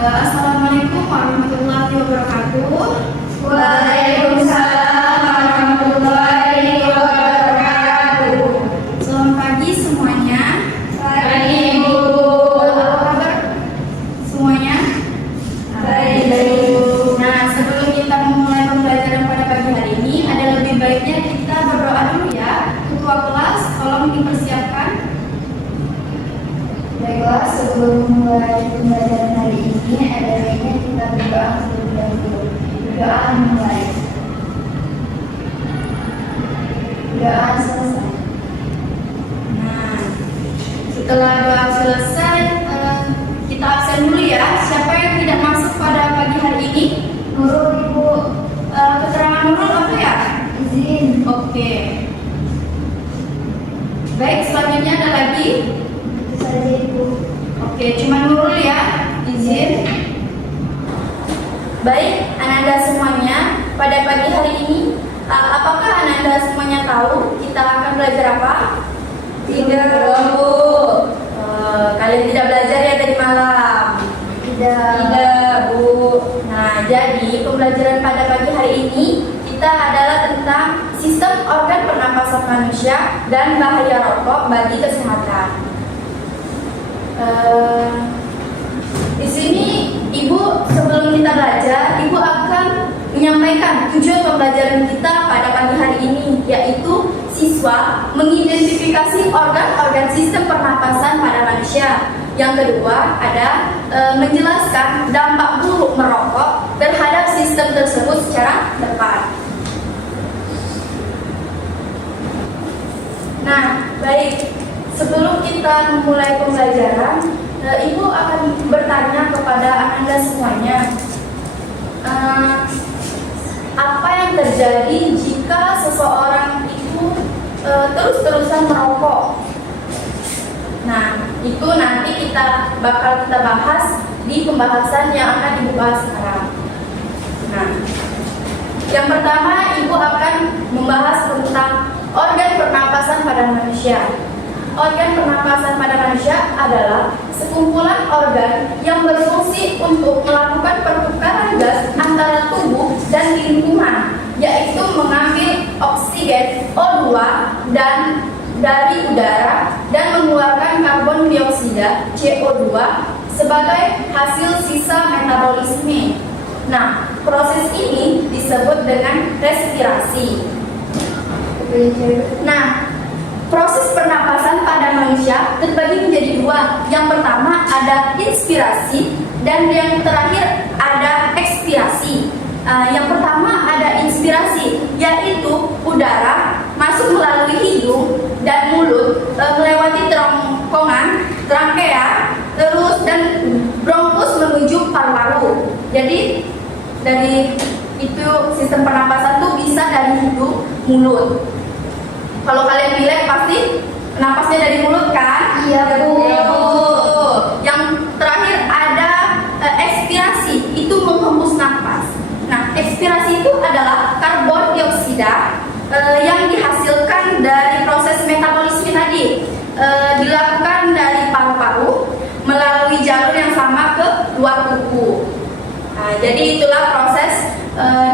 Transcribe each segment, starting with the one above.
Assalamualaikum warahmatullahi wabarakatuh. Waalaikumsalam warahmatullahi wabarakatuh. Selamat pagi semuanya. Pagi Ibu. Apa kabar semuanya? Baik. Nah, sebelum kita memulai pembelajaran pada pagi hari ini, ada lebih baiknya kita berdoa dulu ya. Ketua kelas, tolong dipersiapkan. Baiklah, sebelum memulai pembelajaran hari ini, ada baiknya kita berdoa terlebih dahulu. Berdoa dimulai. Doa selesai. Nah, setelah doa selesai, kita absen dulu ya. Siapa yang tidak masuk pada pagi hari ini? Nurul Ibu. Keterangan Nurul apa ya? Izin. Oke. Baik, selanjutnya ada lagi. Itu saja Ibu. Oke, cuma Nurul ya. Izin. Baik, Ananda semuanya, pada pagi hari ini, apakah Ananda semuanya tahu kita akan belajar apa? Tidak. Bu. Kalian tidak belajar ya tadi malam? Tidak, Bu. Nah, jadi pembelajaran pada pagi hari ini kita adalah tentang sistem organ pernapasan manusia dan bahaya rokok bagi kesehatan. Di sini Ibu sebelum kita belajar, Ibu akan menyampaikan tujuan pembelajaran kita pada pagi hari ini, yaitu siswa mengidentifikasi organ-organ sistem pernapasan pada manusia. Yang kedua ada menjelaskan dampak buruk merokok terhadap sistem tersebut secara tepat. Nah, baik. Sebelum kita memulai pembelajaran, Ibu akan bertanya kepada Ananda semuanya, apa yang terjadi jika seseorang itu terus-terusan merokok? Nah, itu nanti kita bakal bahas di pembahasan yang akan Ibu bahas sekarang. Nah, yang pertama Ibu akan membahas tentang organ pernapasan pada manusia. Organ pernapasan pada manusia adalah sekumpulan organ yang berfungsi untuk melakukan pertukaran gas antara tubuh dan lingkungan, yaitu mengambil oksigen O2 dan dari udara dan mengeluarkan karbon dioksida CO2 sebagai hasil sisa metabolisme. Nah, proses ini disebut dengan respirasi. Nah, proses pernapasan pada manusia terbagi menjadi dua. Yang pertama ada inspirasi dan yang terakhir ada ekspirasi. Yang pertama ada inspirasi, yaitu udara masuk melalui hidung dan mulut, melewati kerongkongan, trankea, terus dan bronkus menuju paru-paru. Jadi dari itu sistem pernapasan tuh bisa dari hidung, mulut. Kalau kalian pilek pasti napasnya dari mulut kan? Iya, Bu. Yang terakhir ada ekspirasi, itu menghembus nafas. Nah, ekspirasi itu adalah karbon dioksida yang dihasilkan dari proses metabolisme tadi, dilakukan dari paru-paru melalui jalur yang sama ke luar tubuh. Nah, jadi itulah proses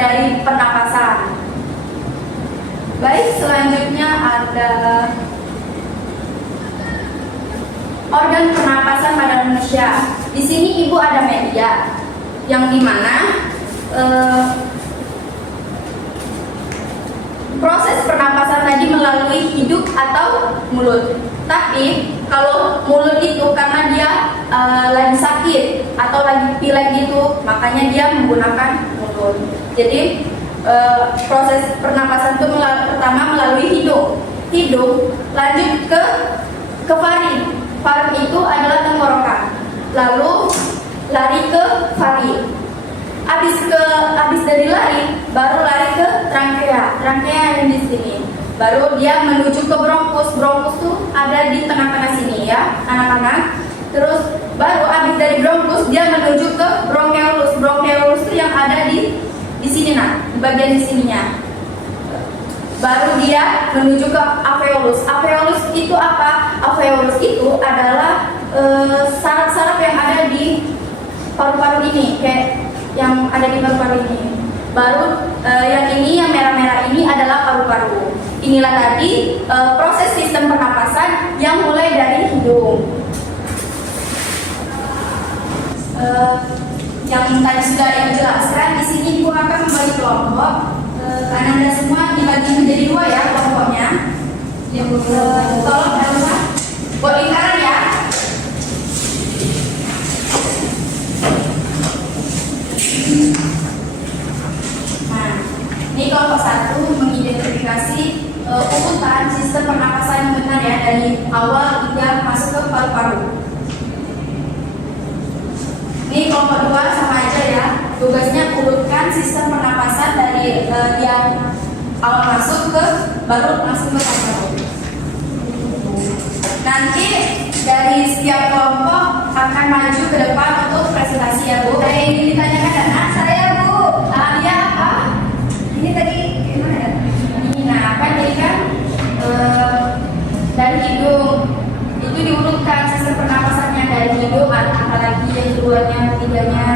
dari pernapasan. Baik, selanjutnya ada organ pernapasan pada manusia. Di sini Ibu ada media yang dimana proses pernapasan tadi melalui hidung atau mulut. Tapi kalau mulut itu karena dia lagi sakit atau lagi pilek gitu, makanya dia menggunakan mulut. Jadi proses pernapasan itu pertama melalui hidung, lanjut ke faring. Faring itu adalah tenggorokan, lalu lari ke faring. Habis dari lari, baru lari ke trankea yang di sini. Baru dia menuju ke bronkus. Bronkus tuh ada di tengah-tengah sini ya, anak-anak. Terus baru habis dari bronkus dia menuju ke bronkeolus. Bronkeolus itu yang ada di sini, nah, di bagian di sininya. Baru dia menuju ke alveolus. Alveolus itu apa? Alveolus itu adalah saraf-saraf yang ada di paru-paru ini, kayak yang ada di paru-paru ini. Baru yang ini, yang merah-merah ini adalah paru-paru. Inilah tadi proses sistem pernapasan yang mulai dari hidung. Yang tadi sudah Ibu jelaskan, di sini Ibu akan membagi kelompok. Karena Anda semua dibagi menjadi 2 ya kelompoknya. Tolong Anda buat lingkaran ya. Nah, ini kelompok 1 mengidentifikasi urutan sistem pernapasan yang benar ya, dari awal hingga masuk ke paru-paru. Ini kelompok 2 sama aja ya, tugasnya urutkan sistem pernapasan dari yang awal masuk ke baru langsung ke paru-paru. Nanti dari setiap kelompok akan maju ke depan untuk presentasi ya Bu. Ada yang ingin ditanyakan anak? Saya Bu. Dia apa? Ini tadi gimana ya? Ini nah kan jadi kan dari hidung itu diurutkan sistem pernapasannya dari hidung, apalagi yang keduanya, ketiganya,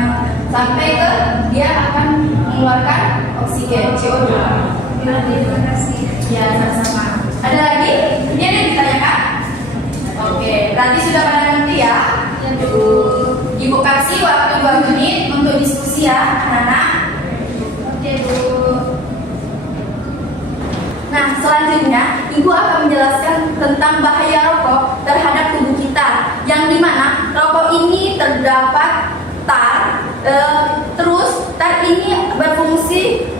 sampai ke dia akan mengeluarkan oksigen CO2. Terima kasih. Ya sama-sama. Ada lagi? Ini ada yang ditanyakan? Oke, berarti sudah pada ngerti ya. Ibu kasih waktu 2 menit untuk diskusi ya, anak-anak. Oke Bu. Nah, selanjutnya Ibu akan menjelaskan tentang bahaya rokok terhadap tubuh kita, yang dimana rokok ini terdapat tar, terus tar ini berfungsi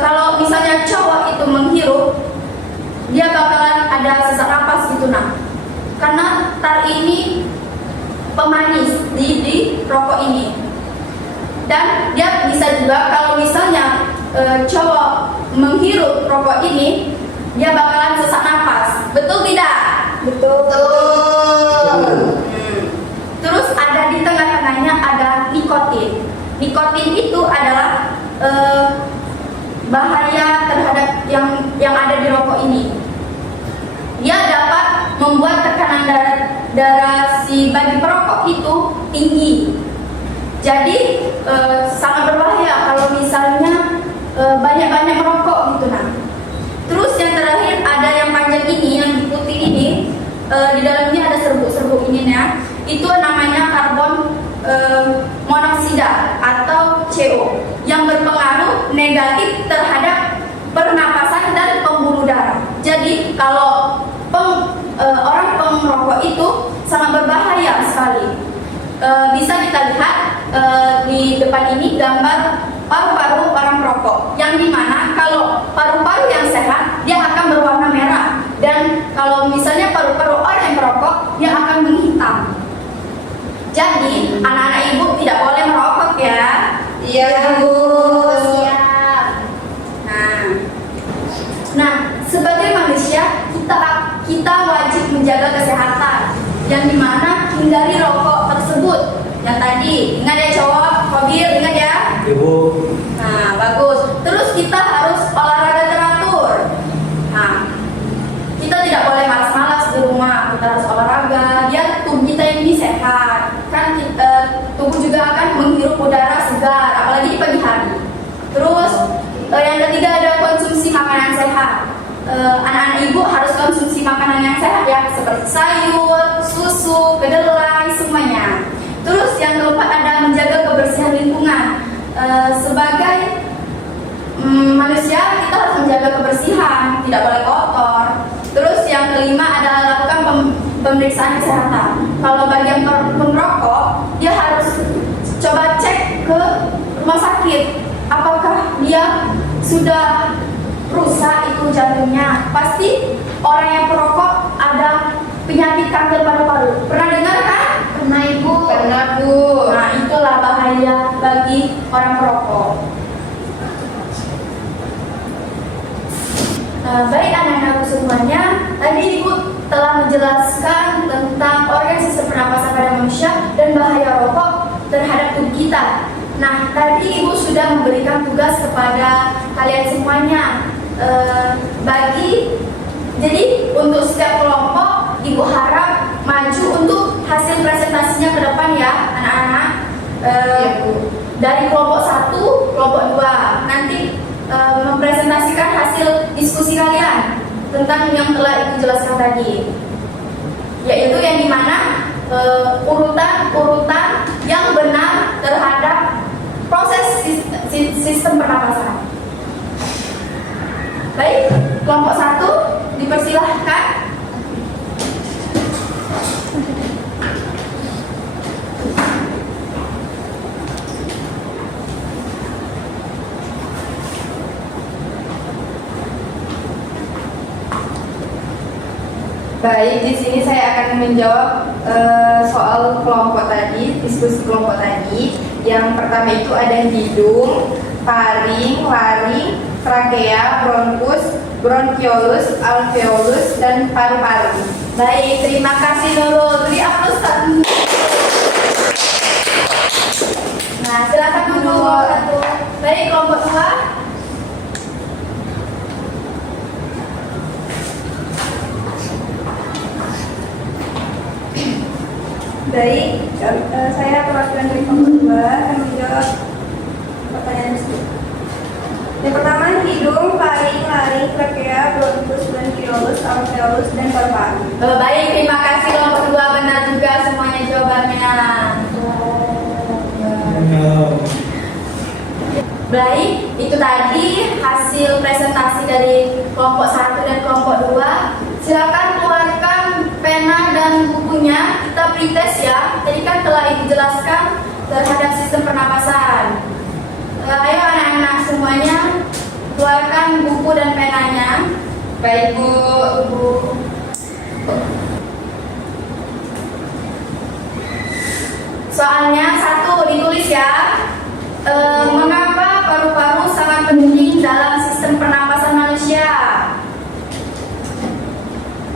kalau misalnya cowok itu menghirup, dia bakalan ada sesak napas gitu nah, karena tar ini pemanis di rokok ini, dan dia bisa juga kalau misalnya cowok menghirup rokok ini, dia bakalan sesak napas. Betul tidak? Betul. Terus ada di tengah-tengahnya ada nikotin. Nikotin itu adalah bahaya terhadap yang ada di rokok ini. Dia dapat membuat tekanan darah si bagi perokok itu tinggi. Jadi sangat berbahaya kalau misalnya banyak-banyak merokok gitu nah. Terus yang terakhir ada yang panjang ini, yang putih ini, di dalamnya ada serbuk-serbuk ini ya. Itu namanya karbon monoksida atau CO yang berpengaruh negatif terhadap pernapasan dan pembuluh darah. Jadi kalau orang pengerokok itu sangat berbahaya sekali. Bisa kita lihat di depan ini gambar paru-paru orang perokok, yang dimana kalau paru-paru yang sehat dia akan berwarna merah, dan kalau misalnya paru-paru orang yang perokok dia akan menghitam. Jadi anak-anak ibu tidak boleh merokok ya. Iya Bu. Siap. Nah sebagai manusia kita wajib menjaga kesehatan, yang dimana hindari rokok tersebut. Yang tadi ingat ya cowok, Kobil ingat ya. Ibu. Nah bagus. Terus kita harus olahraga teratur. Nah kita tidak boleh malas-malas di rumah, kita harus olahraga. Biar tubuh kita ini sehat. Kan tubuh juga akan menghirup udara segar, apalagi di pagi hari. Terus yang ketiga ada konsumsi makanan sehat. Anak-anak ibu harus konsumsi makanan yang sehat ya, seperti sayur, susu, kedelai, semuanya. Terus yang keempat ada menjaga kebersihan lingkungan. Sebagai manusia kita harus menjaga kebersihan, tidak boleh kotor. Terus yang kelima adalah lakukan pemeriksaan kesehatan. Kalau bagi yang merokok, dia harus coba cek ke rumah sakit, apakah dia sudah rusak itu jantungnya. Pasti orang yang perokok ada penyakit kanker paru-paru. Pernah dengar kan? Pernah Ibu. Pernah Bu. Nah itulah bahaya bagi orang perokok. Baik anak-anakku semuanya, tadi Ibu telah menjelaskan tentang organ sistem pernapasan pada manusia dan bahaya rokok terhadap tubuh kita. Nah tadi Ibu sudah memberikan tugas kepada kalian semuanya. Jadi untuk setiap kelompok Ibu harap maju untuk hasil presentasinya ke depan ya anak-anak. dari kelompok 1, kelompok 2 nanti mempresentasikan hasil diskusi kalian tentang yang telah Ibu jelaskan tadi, yaitu yang dimana urutan-urutan yang benar terhadap proses sistem pernapasan. Baik, kelompok 1 dipersilahkan. Baik, di sini saya akan menjawab soal kelompok tadi, diskusi kelompok tadi. Yang pertama itu ada hidung, faring, laring, trakea, bronkus, bronkiolus, alveolus, dan paru-paru. Baik, terima kasih Nurul. Beri aplaus satu. Nah, silakan duduk. Baik, kelompok 2. Baik, saya perwakilan dari kelompok 2 akan menjawab pertanyaan tersebut. Yang pertama, hidung, faring, laring, trakea, bronkus, bronkiolus, alveolus, dan paru-paru. Baik, terima kasih kelompok 2, benar juga semuanya jawabannya. Baik, itu tadi hasil presentasi dari kelompok 1 dan kelompok 2. Silakan keluarkan pena dan bukunya, kita pretest ya. Tadi kan telah Ibu jelaskan terhadap sistem pernapasan. Ayo anak-anak semuanya keluarkan buku dan penanya. Baik, Bu. Soalnya 1 ditulis ya. Mengapa paru-paru sangat penting dalam sistem pernapasan manusia?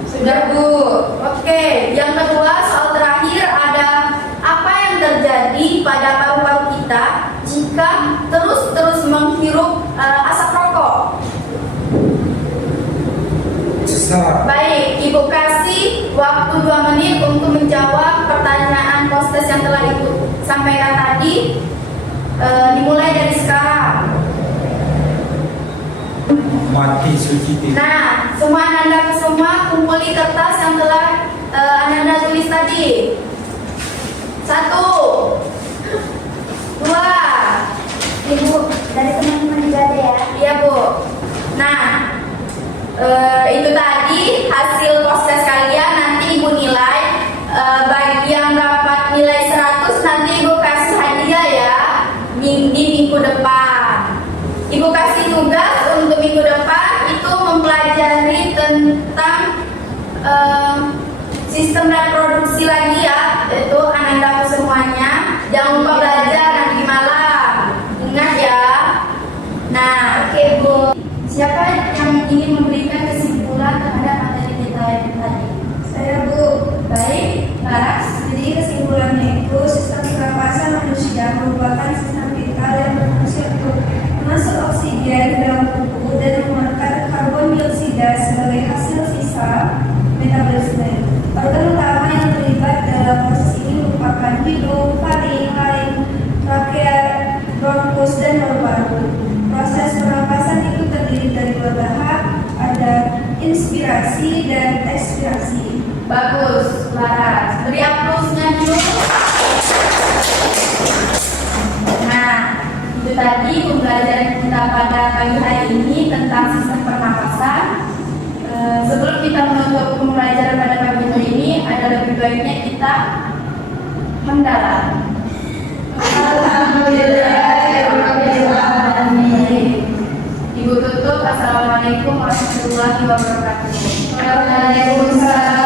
Sudah, Bu. Oke, yang kedua soal terakhir ada apa yang terjadi pada paru-paru kita jika terus-terus menghirup asap rokok? Baik, Ibu kasih waktu 2 menit untuk menjawab pertanyaan postes yang telah Ibu sampaikan tadi. Dimulai dari sekarang. Mati suci. Nah, semua kumpuli kertas yang telah Anda tulis tadi. 1, 2. Ibu, dari teman-teman juga ada ya. Iya, Bu. Nah, itu tadi hasil proses kalian. Nanti Ibu nilai. Bagi yang dapat nilai 100 nanti Ibu kasih hadiah ya di minggu depan. Ibu kasih tugas untuk minggu depan itu mempelajari tentang sistem reproduksi lagi ya, itu anak-anak semuanya. Jangan lupa belajar nanti malam. Ingat ya. Nah, oke Bu. Siapa yang ingin memberikan kesimpulan terhadap materi kita yang tadi? Saya, Bu. Baik, Laras. Jadi kesimpulannya itu sistem pernapasan manusia merupakan sistem vital yang berfungsi untuk masuk oksigen ke dalam tubuh dan mengeluarkan karbon dioksida sebagai hasil sisa metabolisme. Organ utama yang terlibat dalam proses ini merupakan hidung, faring, laring, trakea, bronkus, dan paru-paru. Proses pernapasan itu terdiri dari 2 tahap, ada inspirasi dan ekspirasi. Bagus, Laras. Beri aplausnya dulu. Nah, itu tadi pembelajaran kita pada pagi hari ini tentang sistem pernapasan. Sebelum kita menutup pembelajaran pada pagi hari ini, ada lebih baiknya kita mendalam. Ibu tutup. Assalamualaikum warahmatullahi wabarakatuh. Waalaikumsalam.